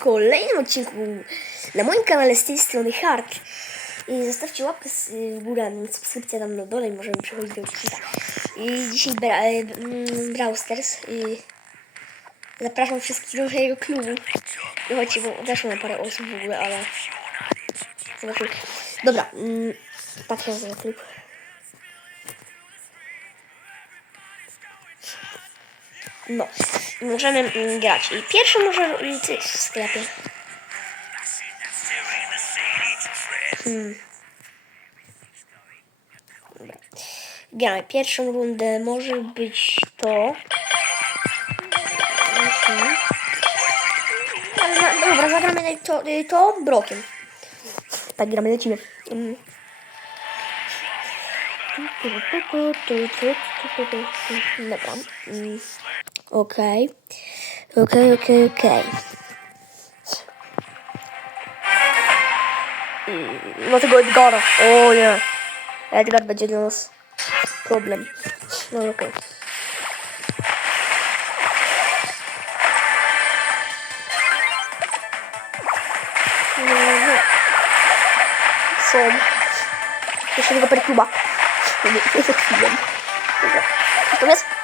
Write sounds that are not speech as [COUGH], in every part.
kolejnym odcinku na moim kanale z tej strony Hard. I zostawcie łapkę w górę, subskrypcję tam na dole i możemy przechodzić do odcinka. I dzisiaj bra, e, mm. I zapraszam wszystkich do mojego klubu. I chodźcie, bo weszło na parę osób w ogóle, ale... Zobaczymy. Dobra, mm, się nazywa klub. No, możemy mm, grać. I pierwszy może ty w sklepie. Hmm. Gramy pierwszą rundę. Może być to. Mhm. Ale na, dobra, zagramy to, y, to brokiem. Tak, gramy, lecimy. Mm. Dobra. Mm. Okej. Okej, okej, okej. Mm, No tego Edgara. O nie. Edgar będzie dla nas problem. No okej. No, no. Są. Jeszcze tego perkuba. Nie, nie, nie. Dobra. Coś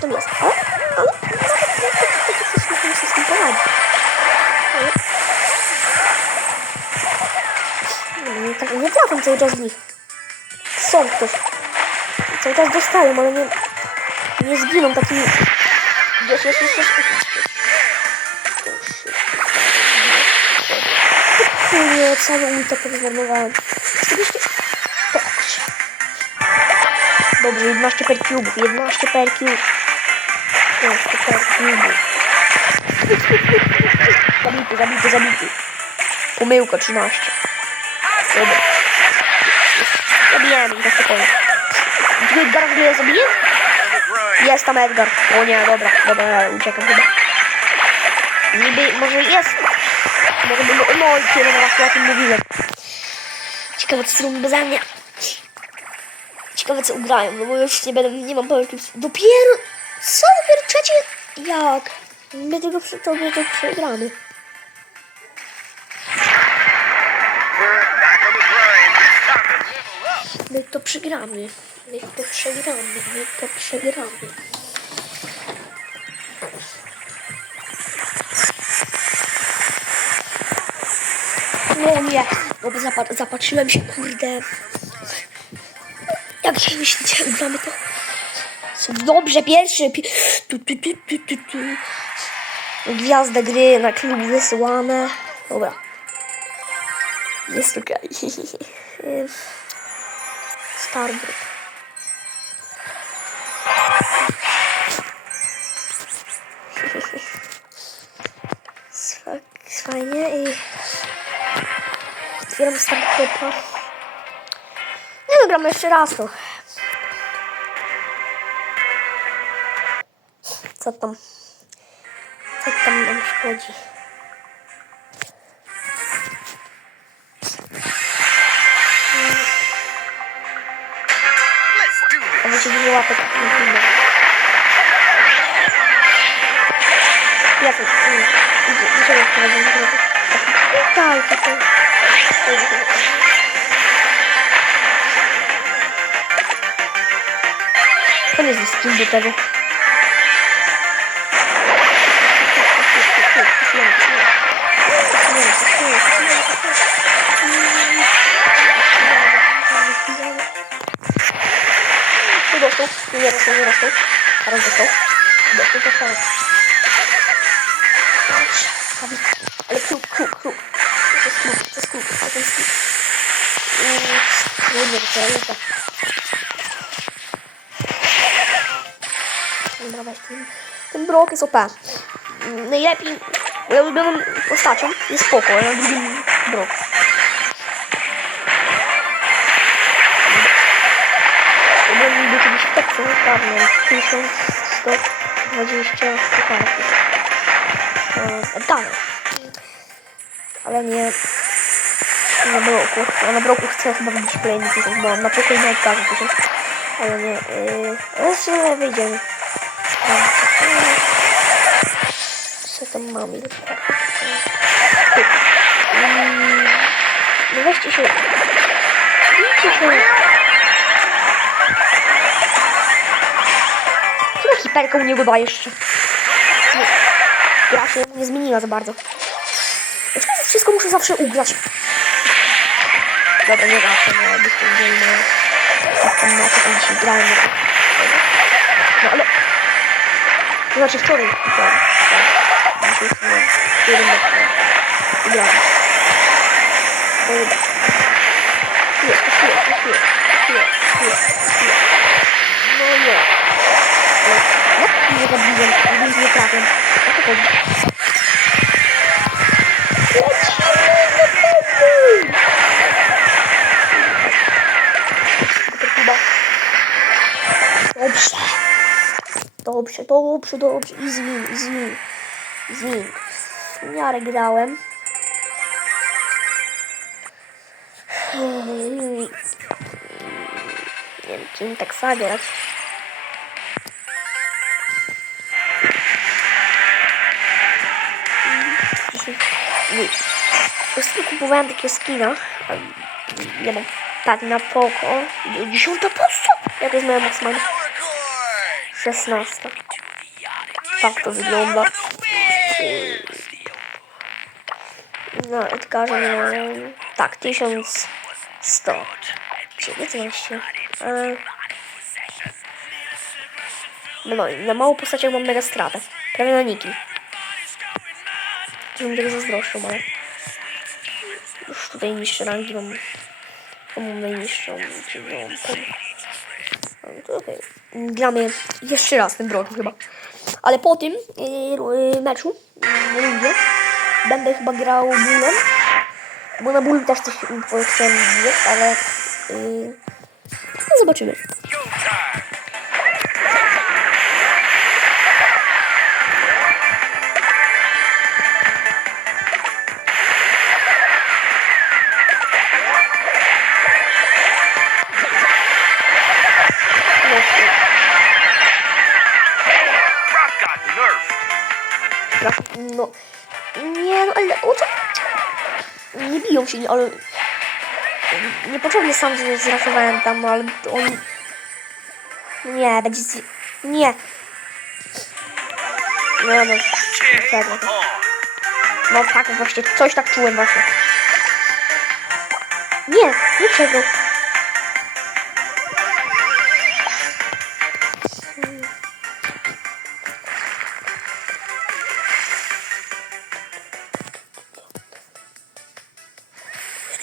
tym poradzić. Ale- Nie, tak nie trafiam cały czas w nich. Są ktoś. Cały czas dostają, ale nie... Nie zginą takimi... Jest, jest, jest, jest. Nie, cały ulta tak zmarnowałem. 40... Patrz. Dobrze, 11 per cube, 11 per cube. 11 per cube. Zabity, zabity, zabity. Pomyłka 13. Dobra. Zabijamy ich na spokojnie. Czy Edgar w zabije? Jest tam Edgar. O nie, dobra, dobra, uciekam chyba. Niby, może jest. Może by, no, kiedy na o tym mówiłem. Ciekawe, co zrobią beze mnie. Ciekawe, co ugrają, no bo już nie będę, nie mam clips. Dopiero, co, dopiero trzecie? Jak? My tego, przy- to, my to przegramy. My to przegramy. My to przegramy. My to przegramy. No nie, bo zapa zapatrzyłem się, kurde. Jak się myślicie, ugramy to? Dobrze, pierwszy. Pi tu, tu, tu, tu, tu, tu. Gwiazda gry na klub wysyłane. Dobra. Jest okej. [LAUGHS] Okay. Starbrook. Fajnie i otwieram Starbrook'a. Nie no, gramy jeszcze raz to. Co tam? Co tam nam szkodzi? Let's do this. A będzie dużo łapek na filmie. Ja to... Dzisiaj jak to będzie zrobić? Tak, to to... To nie nie dostał, nie dostał. Teraz dostał. Dostał, dostał. Zabić. Ale kruk, kruk, kruk. To jest kruk, to jest kruk, to jest kruk. Trudno, teraz jest tak. Dobra, weź ten. Ten brok jest OP. Najlepiej, moją ulubioną postacią jest spoko, ale na drugim brok. Dawno, 1120 karty. Oddane. Ale nie na bloku. Na bloku chcę chyba wybić kolejny bo mam na pokój na odkazie tysiąc. Ale nie, yy, jeszcze wyjdziemy. Co tam mamy? Ile No weźcie się. Bijcie się. Chyba hiperka u niego da jeszcze. Nie. Gra się nie zmieniła za bardzo. Dlaczego wszystko muszę zawsze ugrać? Dobra, nie zawsze, no, widzieli, no. Jak tam na co tam dzisiaj grałem, no. to- No ale... To znaczy wczoraj grałem. Tak. Dzisiaj, no, jeden mecz, no. Grałem. No tak. Chwilę, chwilę, chwilę, chwilę, chwilę, chwilę. No nie. Mnie zabiję, gdy nie trafię? O co chodzi? Dobrze. Dobrze, dobrze, dobrze. I zwin, i zwin. Zwin. W miarę grałem. Nie wiem, kim tak zagrać. Nie. Kupowałem takiego skina. Nie wiem, tak na poko. Dziesiąta posta? Jak jest moja maksymalna? Szesnasta. Tak to wygląda. No, Edgarze miałem... Tak, 1100. 19. E, No, no, na małą postaciach mam mega stratę. Prawie na niki. Żebym tego zazdroszczył, ale... Tutaj niższe rangi mam... Najniższą, okej. Gramy jeszcze raz ten drog chyba. Ale po tym yy, meczu, yy, rundzie, będę chyba grał bólem. Bo na ból też coś yy, chciałem ale... Yy, no zobaczymy. Ale... Niepotrzebnie sam zraszowałem tam, ale oni... Nie, będzie z... Nie. No, no. Serio. On. No tak, właśnie, coś tak czułem właśnie. Nie, nie.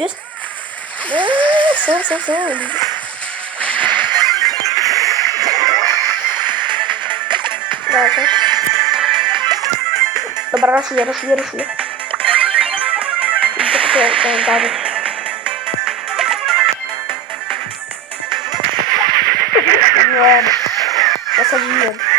Jeszcze jest? Eee, są, są, są. Dobrze. Dobra, raszuję, raszuję, raszuję. Tylko ten Dawid. Nie, zasadziłem.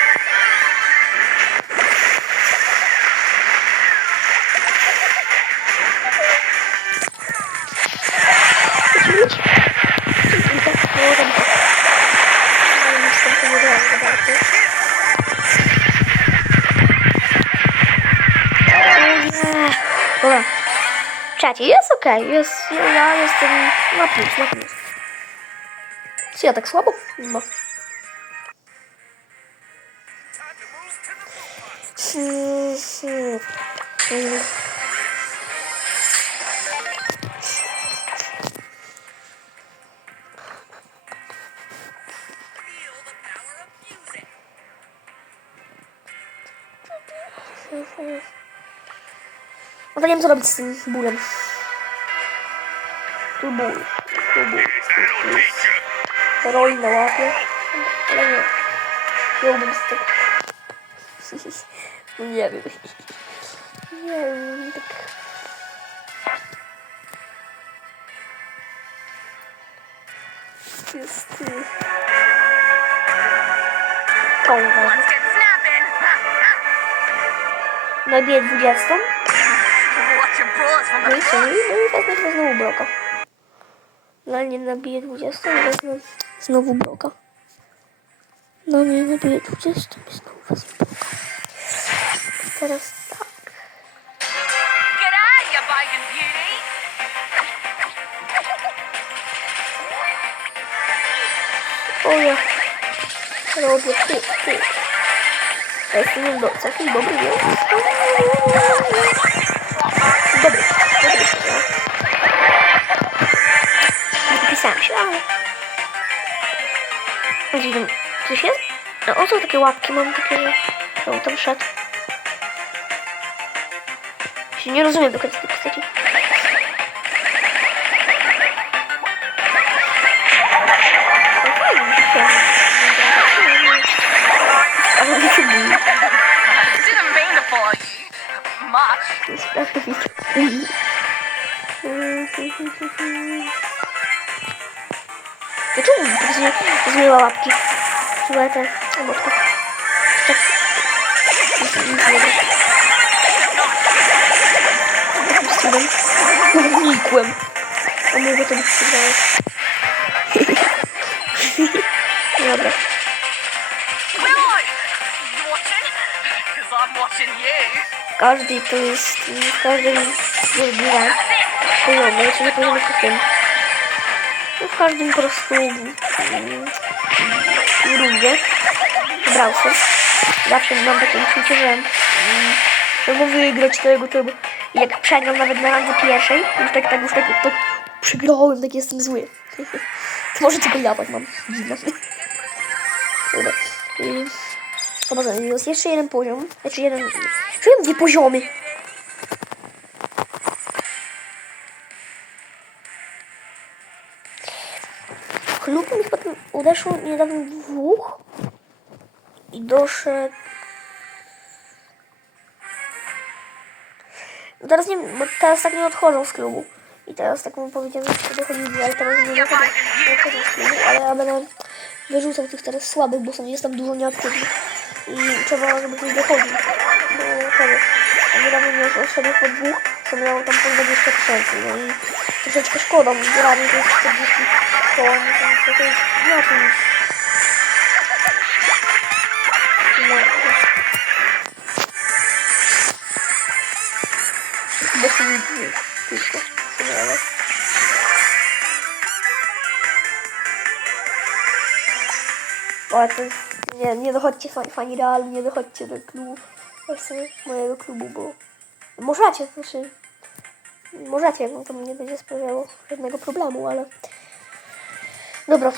Dobra. Trzeci, jest okej, jest, ja jestem na plus, na plus. Co ja tak słabo? No. Hmm, hmm, hmm. No to nie wiem co robić z tym bólem. Tu ból, tu ból. Roi na łapie. Ale nie. Miałbym z tego. [LAUGHS] Nie wiem. Nie wiem, tak. Jest... get snapping. Nabiję 20. Bullets from No i? No i i wezmę znowu bloka. No nie nabiję 20 i wezmę znowu bloka. No nie nabiję 20 i znowu wezmę bloka. Teraz tak. Bacon Beauty. O ja. Robię ty, ty. A jest nie do cechy dobry, nie? Nie popisałem się, ale... Tam coś jest? No o co takie łapki mam takie... No tam szedł. Się nie rozumiem do końca tej postaci. No fajnie mi się Ale mi się bój. Didn't mean to follow you. Much. Dlaczego mi tak zmi- zmieniła łapki? Chyba te obotki. Tak. Nic- nic nie wiem. Jakim cudem? Znikłem. A mogę to być przegrałem. Dobra. Where are you? You watching? Because I'm watching you. Każdy to jest... W każdym rozgrywaniu. Poziomie, czyli poziomie po tym. W każdym po prostu rundzie browser. Zawsze mam takie uczucie, że, że mogę wygrać tego, tego. I jak przegram nawet na randze pierwszej, już tak, tak, już tak, tak przegrałem, tak jestem zły. To [LAUGHS] może tylko ja tak mam. Dziwne. Dobra. Boże, jest jeszcze jeden poziom. Znaczy jeden... Czuję dwie poziomy. Odeszło niedawno dwóch i doszedł. No Teraz nie bo teraz tak nie odchodzą z klubu. I teraz tak mu powiedziałem, że dochodzili, ale teraz nie dochodzą, nie odchodzą z klubu, ale ja będę wyrzucał tych teraz słabych, bo są, jest tam dużo nieaktywnych. I trzeba, żeby ktoś dochodził do tego. A niedawno mi już odszedł po dwóch, co miało tam po 20 tysięcy. No i troszeczkę szkoda, bo generalnie to jest 40 koła, no to, to, to jest inaczej niż... No, Chyba się nie dzieje, tylko. Ale... Ale to jest, nie, nie dochodźcie fani, fani realu, nie dochodźcie do klubu, właśnie mojego klubu, bo możecie, znaczy, możecie, no to mi nie będzie sprawiało żadnego problemu, ale dobra.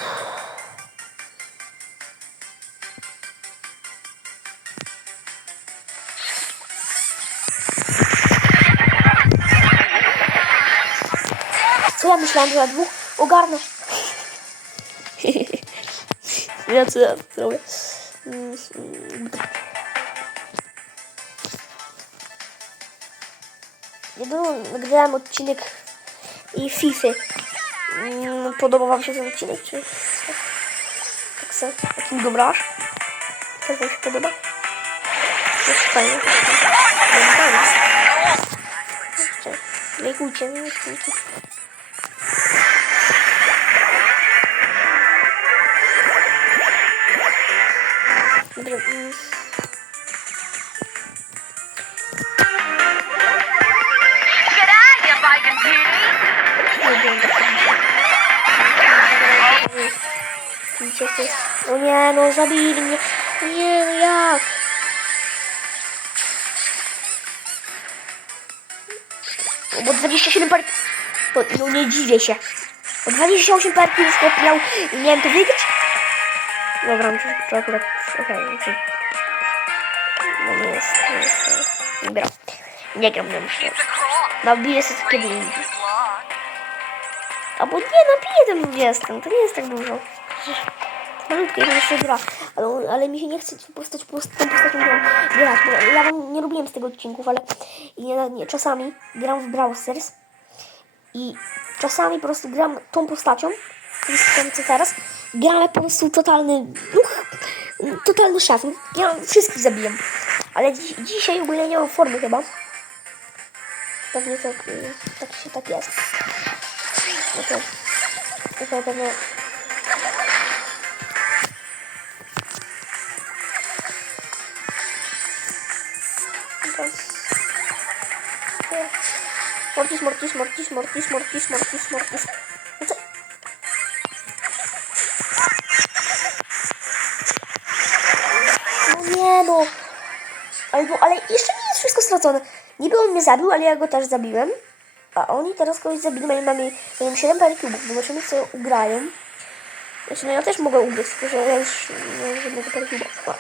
Co ja myślałam, że ja dwóch ogarnę? [LAUGHS] Ja co ja zrobię? Mm, mm. Niedawno nagrałem odcinek i FIFA. Mm, Podobał wam się ten odcinek, czy tak se, jakim go grasz? Też wam się podoba? Jest fajnie. Lajkujcie lajkujcie. Nie, no zabili mnie. Nie, no jak? No, bo 27 par... No, no nie dziwię się. Bo 28 partii już miał i miałem to wygrać? Dobra, muszę to akurat... Okej, muszę... No nie jest, nie jest... Nie gram. Nie gram, nie crop. Nabiję sobie kiedy indziej. Albo nie, napiję tym 20, to nie jest tak dużo. Malutkie jeszcze gra, ale, ale mi się nie chce postać, post, tą postacią grać, bo ja wam nie robiłem z tego odcinków, ale nie, nie, czasami gram w Brawl Stars i czasami po prostu gram tą postacią, co teraz, gramy po prostu totalny, duch, totalny szef, ja wszystkich zabijam, ale dzi dzisiaj ogólnie nie mam formy chyba. Pewnie tak, tak się tak jest. No to, to to pewnie... Mortis, Mortis, Mortis, Mortis, Mortis, Mortis, Mortis. No? No nie no. Ale, no, ale jeszcze nie jest wszystko stracone. Niby on mnie zabił, ale ja go też zabiłem. A oni teraz kogoś zabili. Mamy, mamy, mamy 7 parę kubów. Zobaczymy co ugrają. Znaczy, no ja też mogę ugrać, tylko że ja już nie mam żadnego parę kuba. O.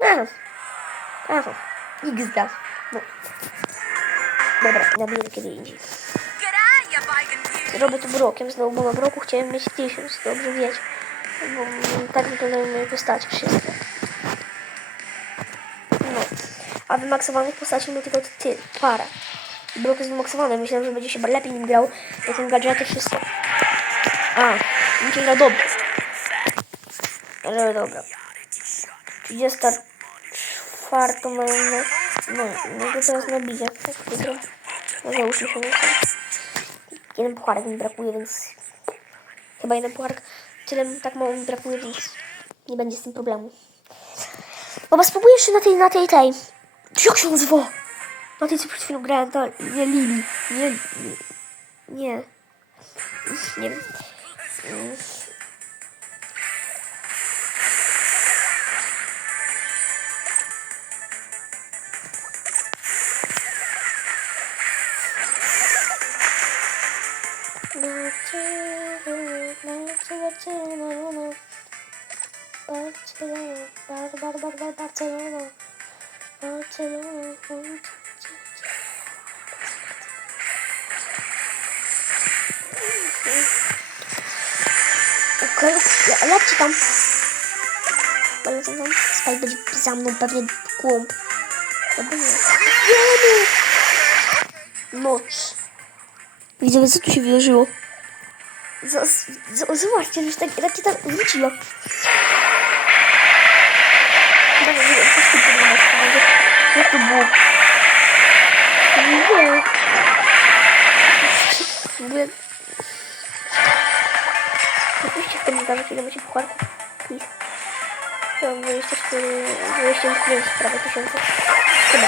Aha. Aha. XD. No. Dobra, nabiję kiedy indziej. Robię to brokiem znowu, bo na broku chciałem mieć 1000, dobrze wiecie. Bo tak wyglądają moje postacie wszystkie. No. A wymaksowanych postaci mam tylko ty, parę. Brok jest wymaksowany, myślałem, że będzie się lepiej nim grał, jak ten gadżety wszystko. A, liczę na dobre. Ale dobra. 34 mają na... No, no to teraz nabiję. Tak, wygra. No załóżmy się to. Jeden pucharek mi brakuje, więc... Chyba jeden pucharek. Tyle tak mało mi brakuje, więc nie będzie z tym problemu. Bo spróbuję jeszcze na tej, na tej, tej. Jak się nazywa? Na tej, co przed chwilą grałem, to nie Lili. Nie, nie. Nie, nie wiem. Barcelona, Bar, Bar, Bar, Bar, Barcelona, Barcelona. Okej, okay. lećcie tam. Lecę tam. Spaj będzie za mną pewnie głąb. Dobra, nie. Widzowie, co tu się wydarzyło? Zobaczcie, że tak, rakieta wróciła. Dobra, nie wiem, coś tu wygląda. To? Nie wiem. W ogóle... Napiszcie w komentarzach, ile macie pucharków. Please. Mam 24, 25 prawie tysięcy. Chyba.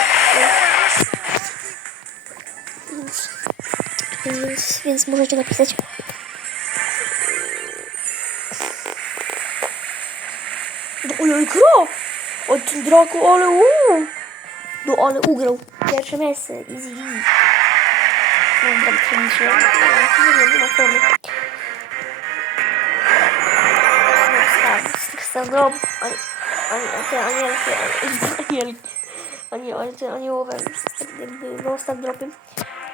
Więc, więc, więc możecie napisać. No ale gra! O tym draku, ale uuu! No ale ugrał. Pierwsze miejsce, easy easy. No dobra, przemyślę. Nie wiem, nie ma formy. No te anielki, anielki, ani, ani, te aniołowe, jakby no stadropy.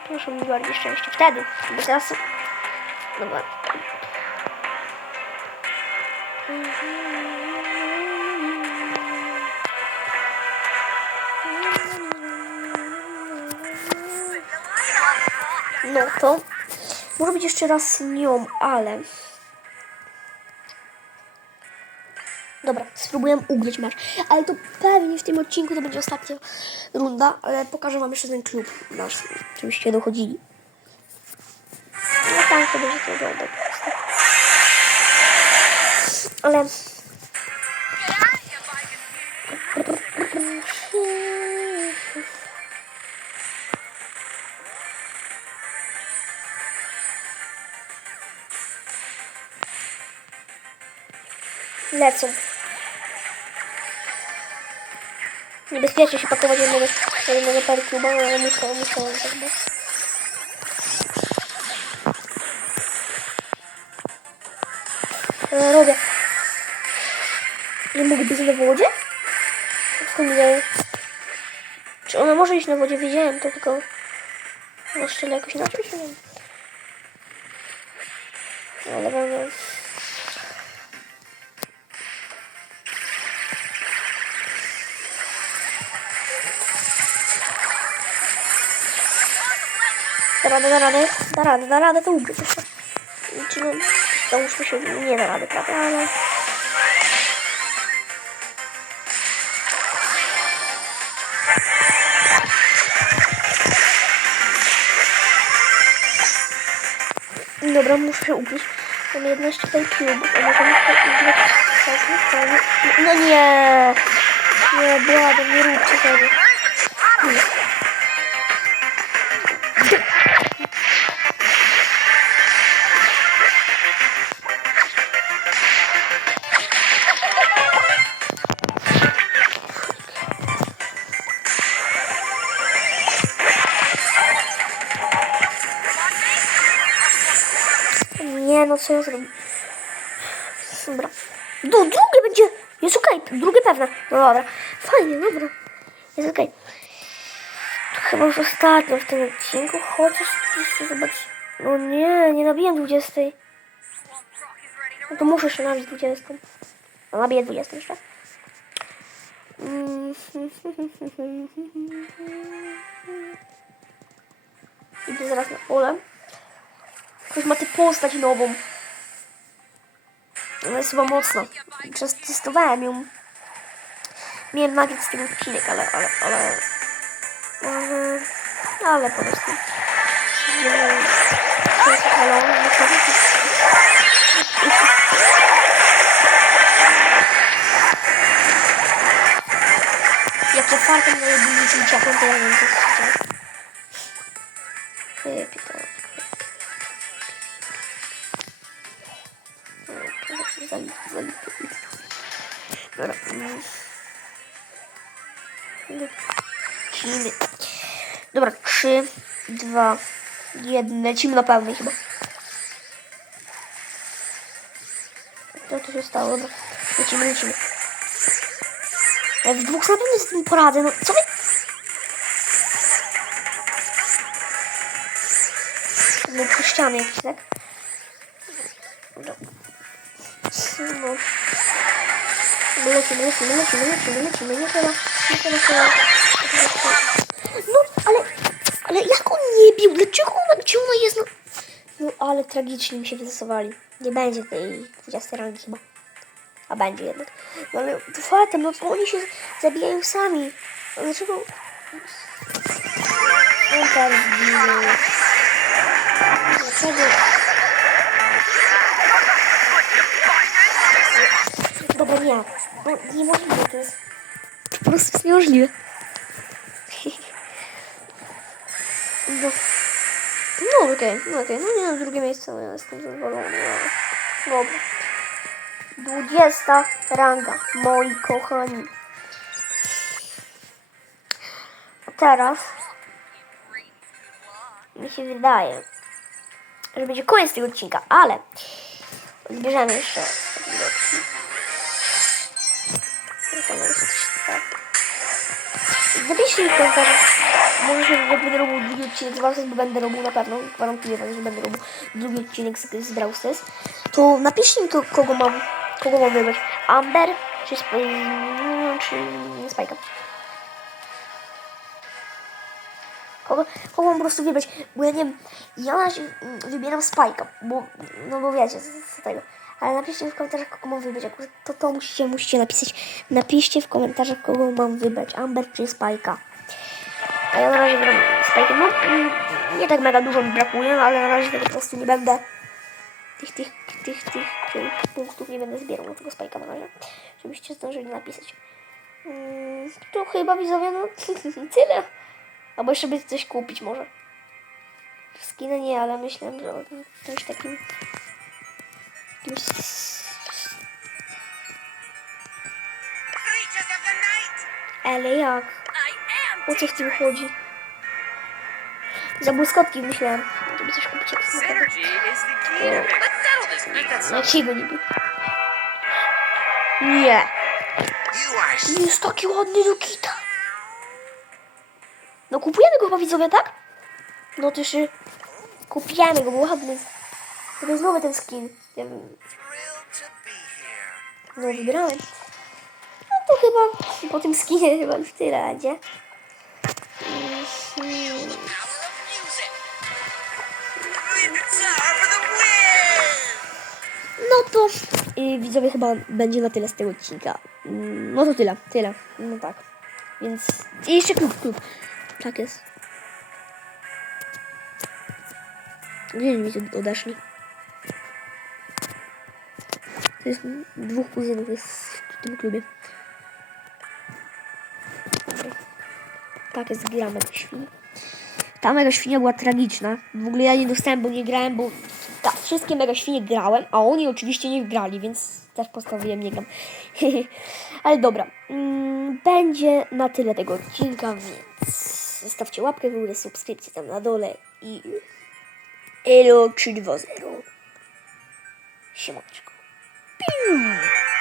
Proszę mi bardziej szczęście. Wtedy, bo teraz... Dobra. No to może być jeszcze raz nią, ale. Dobra, spróbuję ugryźć mecz. Ale to pewnie w tym odcinku to będzie ostatnia runda, ale pokażę wam jeszcze ten klub nasz, żebyście dochodzili. No tam to będzie to prostu. Ale lecą. Niebezpiecznie się pakować jednego, jednego par kluba, ale muszę, muszę tak być. E, Robię. Nie mogę być na wodzie? Skąd mi daje? Czy ona może iść na wodzie? Wiedziałem to, tylko... Szczerze jakoś inaczej się nie. Ale no, radę, da radę, da radę, da radę, to ugryź jeszcze. Czy no, załóżmy się, nie da rady, prawda, ale... Dobra, muszę się ugryźć. Mam 11 tej cube, a może muszę sobie? No nie! Nie, błagam, nie róbcie tego. Nie. Dobra. Fajnie, dobra. Jest okej. To chyba już ostatnio w tym odcinku. Chociaż jeszcze zobaczyć. No nie, nie nabiję 20. No to muszę się nabić 20. No nabiję 20 jeszcze. [LAUGHS] Idę zaraz na pole. Ktoś ma tę postać nową. Ona jest chyba mocna. Przez testowałem ją. Miałem nagrać z tego odcinek, ale, ale, ale, ale, ale po prostu. Nie, to jest hello, nie wchodzę. Jak ja fartem na jednym ciągiem, to Lecimy. Dobra, trzy, dwa, jeden. Lecimy na pełnej chyba. To się stało? Dobra. Lecimy, lecimy. Ja w dwóch sobie nie z tym poradzę. No, co wy... No, przy ściany jakieś, tak? Dobra. No. Lecimy, lecimy, lecimy, lecimy, lecimy, nie trzeba. No, ale, ale jak on nie bił? Dlaczego ona, gdzie ona jest? No, no ale tragicznie mi się wystosowali. Nie będzie tej 20 rangi chyba. A będzie jednak. No ale to faktem, no to oni się zabijają sami. A dlaczego... On teraz zginął. Dlaczego? Dobra, nie. No, niemożliwe to jest. Po prostu jest niemożliwe. No, no okej, no okej. No nie, na drugie miejsce no, ja jestem zadowolony. ale- Dobra. Dwudziesta ranga, moi kochani. A teraz mi się wydaje, że będzie koniec tego odcinka, ale zbierzemy jeszcze odcinek. Napiszcie mi w komentarzach. Może będę robił drugi odcinek z Browsers, bo będę robił na pewno, gwarantuję wam, że będę robił drugi odcinek z, z to napiszcie mi, to, kogo mam, kogo mam wybrać. Amber czy, Sp- czy Spike'a. Kogo, kogo mam po prostu wybrać, bo ja nie wiem, ja wybieram Spike'a, bo, no bo wiecie, z, z tego. Ale napiszcie w komentarzach, kogo mam wybrać, to to musicie, musicie napisać. Napiszcie w komentarzach, kogo mam wybrać, Amber czy Spike'a. A ja na razie gram Spike'em, no nie tak mega dużo mi brakuje, no, ale na razie tego po prostu nie będę tych, tych, tych, tych, tych punktów nie będę zbierał na tego Spike'a na razie, żebyście zdążyli napisać. Mm, to chyba widzowie, no [LAUGHS] tyle. Albo jeszcze by coś kupić może. Skiny nie, ale myślę, że czymś takim... Ale jak? O co w tym chodzi? Za błyskotki myślałem, żeby coś kupić jak niby? Nie. Jest taki ładny do kita. No kupujemy go chyba widzowie, tak? No to się kupujemy go, bo ładny. To jest nowy ten skin. Ja no wybrałem. No to chyba po tym skinie chyba już tyle win! No to y, widzowie chyba będzie na tyle z tego odcinka. Mm, No to tyle, tyle. No tak. Więc i jeszcze klub, klub. Tak jest. Gdzie mi tu odeszli? To jest dwóch kuzynów jest w tym klubie. Tak jest gra Mega Świni. Ta Mega Świnia była tragiczna. W ogóle ja nie dostałem, bo nie grałem, bo ta, wszystkie Mega Świnie grałem, a oni oczywiście nie grali, więc też postanowiłem nie gram. [LAUGHS] Ale dobra. Mm, Będzie na tyle tego odcinka, więc zostawcie łapkę w górę, subskrypcję tam na dole i Elo 320. Siemaneczko. Pew!